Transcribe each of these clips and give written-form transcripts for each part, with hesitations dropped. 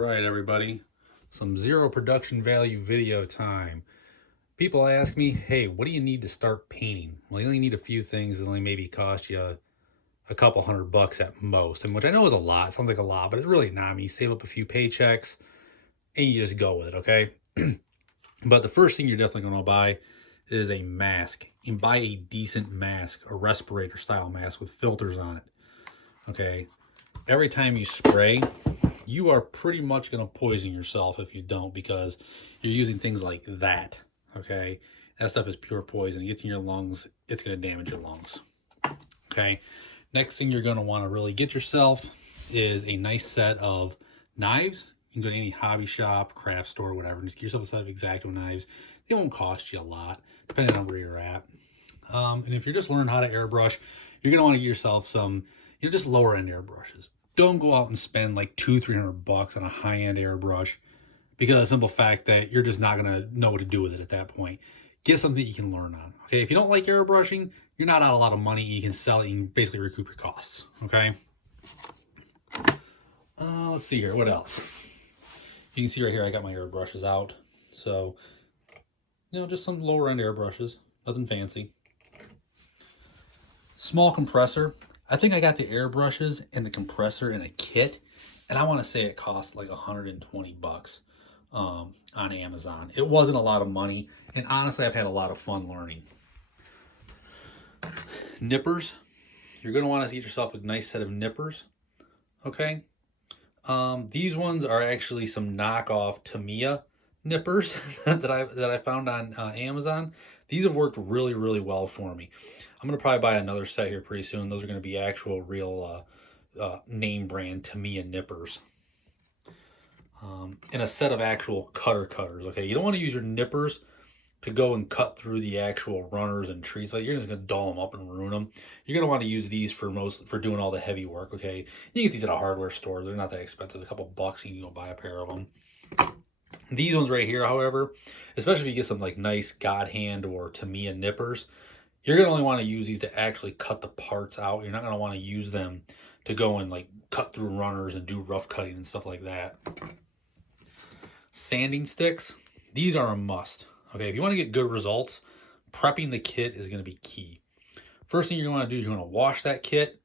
right, everybody. Some zero production value video time. People ask me, hey, what do you need to start painting? Well, you only need a few things that only maybe cost you a couple $100 at most, and which I know is a lot. It sounds like a lot, but it's really not. I mean, you save up a few paychecks and you just go with it, okay? But the first thing you're definitely going to buy is a mask. And buy a decent mask, a respirator style mask with filters on it, okay? Every time you spray, you are pretty much going to poison yourself if you don't, because you're using things like that, okay? That stuff is pure poison. It gets in your lungs. It's going to damage your lungs, okay? Next thing you're going to want to really get yourself is a nice set of knives. You can go to any hobby shop, craft store, whatever, and just get yourself a set of X-Acto knives. They won't cost you a lot, depending on where you're at. And if you're just learning how to airbrush, you're going to want to get yourself some, just lower end airbrushes. Don't go out and spend like $200-300 on a high-end airbrush, because of the simple fact that you're just not going to know what to do with it at that point. Get something that you can learn on. Okay, if you don't like airbrushing, you're not out a lot of money. You can sell it and basically recoup your costs. Okay. Let's see here. What else? You can see right here, I got my airbrushes out. So, just some lower end airbrushes. Nothing fancy. Small compressor. I think I got the airbrushes and the compressor in a kit, and I want to say it cost like $120 on Amazon. It wasn't a lot of money, and honestly, I've had a lot of fun learning. Nippers. You're going to want to get yourself a nice set of nippers, okay? These ones are actually some knockoff Tamiya nippers that I found on Amazon. These have worked really, really well for me. I'm going to probably buy another set here pretty soon. Those are going to be actual real name brand Tamiya nippers. And a set of actual cutters. Okay, you don't want to use your nippers to go and cut through the actual runners and trees. Like, you're just going to dull them up and ruin them. You're going to want to use these for doing all the heavy work. Okay, you can get these at a hardware store. They're not that expensive. A couple bucks, you can go buy a pair of them. These ones right here, however, especially if you get some like nice God Hand or Tamiya nippers, you're going to only want to use these to actually cut the parts out. You're not going to want to use them to go and like cut through runners and do rough cutting and stuff like that. Sanding sticks. These are a must. Okay, if you want to get good results, prepping the kit is going to be key. First thing you're going to want to do is you're going to wash that kit.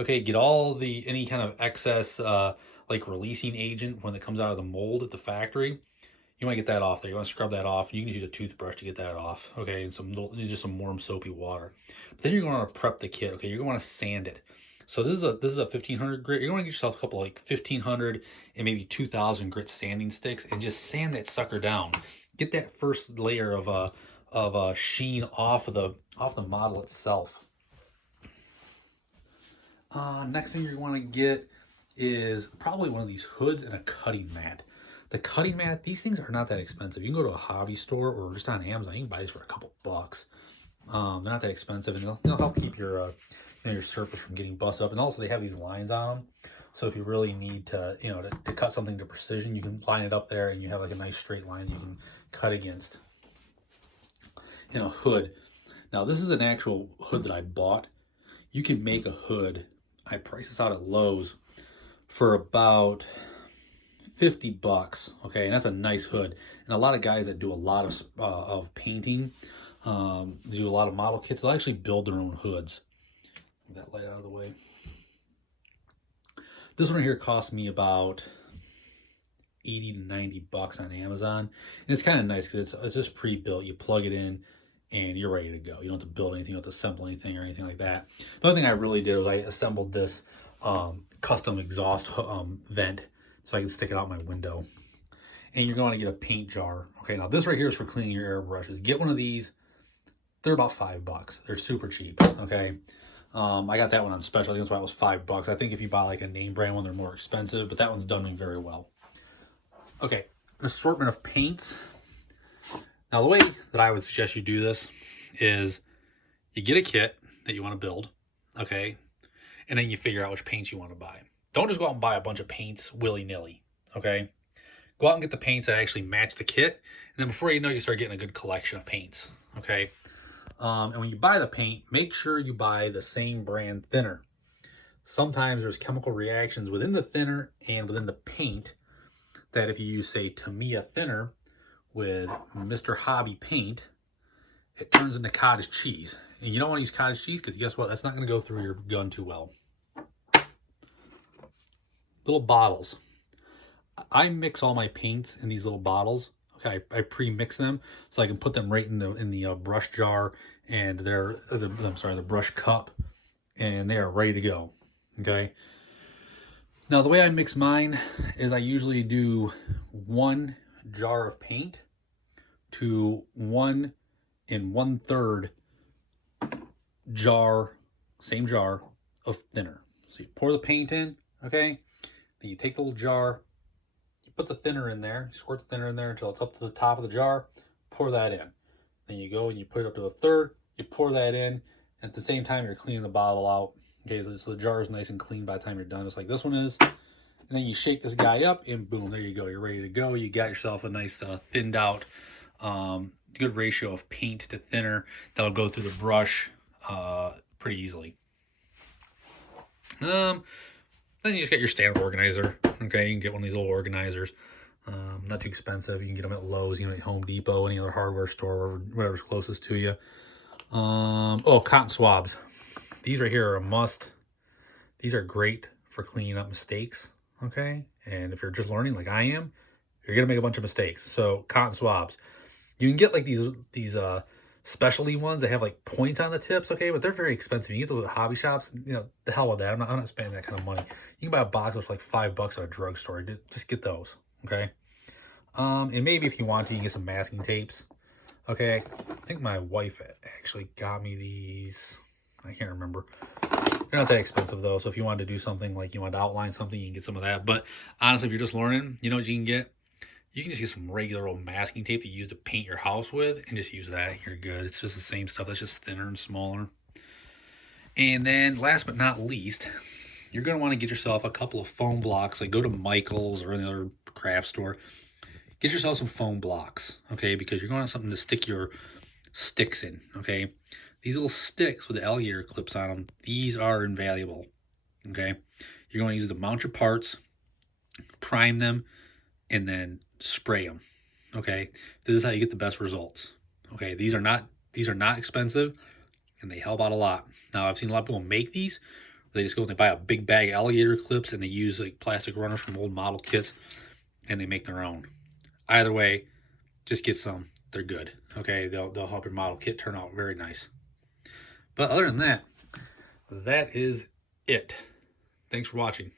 Okay, get all any kind of excess like releasing agent when it comes out of the mold at the factory. You want to get that off there. You want to scrub that off. You can use a toothbrush to get that off. Okay, and just some warm soapy water. But then you're going to want to prep the kit. Okay, you're going to want to sand it. So this is a 1500 grit. You're going to get yourself a couple like 1500 and maybe 2000 grit sanding sticks and just sand that sucker down. Get that first layer of sheen off the model itself. Next thing you're going to get is probably one of these hoods and a cutting mat. The cutting mat, these things are not that expensive. You can go to a hobby store or just on Amazon. You can buy these for a couple bucks. They're not that expensive, and they'll help keep your your surface from getting busted up. And also, they have these lines on them, so if you really need to to cut something to precision, you can line it up there, and you have like a nice straight line you can cut against. Hood. Now, this is an actual hood that I bought. You can make a hood. I priced this out at Lowe's for about $50. Okay, and that's a nice hood. And a lot of guys that do a lot of painting, they do a lot of model kits, they'll actually build their own hoods. Get that light out of the way. This one here cost me about $80 to $90 on Amazon, and it's kind of nice because it's just pre-built. You plug it in and you're ready to go. You don't have to build anything, you don't have to assemble anything or anything like that. The only thing I really did was I assembled this custom exhaust vent so I can stick it out my window. And you're going to get a paint jar. Okay, now this right here is for cleaning your airbrushes. Get one of these. They're about $5. They're super cheap. Okay, I got that one on special. I think that's why it was $5. I think if you buy like a name brand one, they're more expensive, but that one's done me very well. Okay, an assortment of paints. Now, the way that I would suggest you do this is you get a kit that you want to build, okay, and then you figure out which paints you want to buy. Don't just go out and buy a bunch of paints willy-nilly, okay? Go out and get the paints that actually match the kit, and then before you know, you start getting a good collection of paints, okay? And when you buy the paint, make sure you buy the same brand thinner. Sometimes there's chemical reactions within the thinner and within the paint that if you use, say, Tamiya thinner with Mr. Hobby paint, it turns into cottage cheese. And you don't want to use cottage cheese because guess what? That's not going to go through your gun too well. Little bottles. I mix all my paints in these little bottles. Okay, I pre-mix them so I can put them right in the brush jar and the brush cup, and they are ready to go. Okay. Now the way I mix mine is I usually do 1 jar of paint to 1 1/3 jar, same jar of thinner. So you pour the paint in, okay? Then you take the little jar, you put the thinner in there, you squirt the thinner in there until it's up to the top of the jar, pour that in. Then you go and you put it up to 1/3, you pour that in, and at the same time you're cleaning the bottle out. Okay, so the jar is nice and clean by the time you're done, just like this one is. And then you shake this guy up, and boom, there you go. You're ready to go. You got yourself a nice thinned out, good ratio of paint to thinner that'll go through the brush pretty easily. Then you just get your standard organizer. Okay, you can get one of these little organizers. Not too expensive. You can get them at Lowe's, at Home Depot, any other hardware store, whatever's closest to you. Oh, cotton swabs. These right here are a must. These are great for cleaning up mistakes, okay? And if you're just learning like I am, you're gonna make a bunch of mistakes. So cotton swabs. You can get like these specialty ones that have like points on the tips, okay? But they're very expensive. You get those at hobby shops, the hell with that. I'm not spending that kind of money. You can buy a box that's like $5 at a drugstore. Just get those, okay? And maybe if you want to, you can get some masking tapes. Okay, I think my wife actually got me these. I can't remember. They're not that expensive though, so if you wanted to do something like you want to outline something, you can get some of that. But honestly, if you're just learning, you know what you can get? You can just get some regular old masking tape that you use to paint your house with, and just use that. You're good. It's just the same stuff. That's just thinner and smaller. And then last but not least, you're going to want to get yourself a couple of foam blocks. Like go to Michael's or any other craft store. Get yourself some foam blocks, okay? Because you're going to have something to stick your sticks in, okay? These little sticks with the alligator clips on them, these are invaluable, okay? You're going to use to mount your parts, prime them, and then spray them, okay? This is how you get the best results, okay? These are not expensive, and they help out a lot. Now, I've seen a lot of people make these. They just go and they buy a big bag of alligator clips, and they use like plastic runners from old model kits, and they make their own. Either way, just get some. They're good, okay? They'll help your model kit turn out very nice. But other than that, that is it. Thanks for watching.